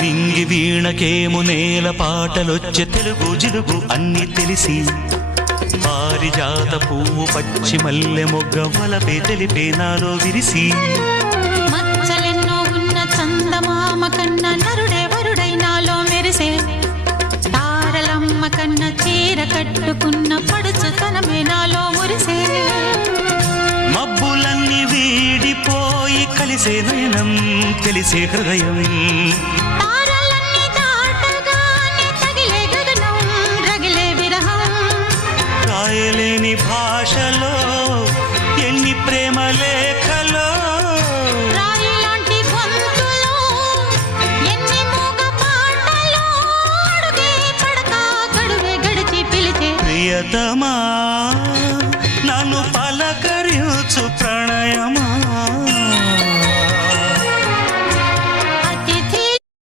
నింగి వీణకేము నేల పాటలొచ్చే తెలుగు జిలుగు అన్ని తెలిసి పారిజాత పువ్వు పచ్చి మల్లె మొగ్గ వలపే తెలిపే నాలో విరిసి మచ్చలెన్నో ఉన్న చందమామ కన్న నరుడే వరుడై నాలో మెరిసే తారలమ్మ కన్న చీర కట్టుకున్న పడుచుతనమే నాలో మురిసే మబ్బులన్నీ వీడిపోయి కలిసే నయనం తెలిసే హృదయం తారలన్నీ దాటగానే తగిలే గగనం రగిలే విరహం రాయలేని భాషలో ఎన్ని ప్రేమ లేఖలో రాయిలాంటి గొంతులో ఎన్ని మూగ పాటలో అడుగే పడక గడువే గడిచి పిలిచే ప్రియతమా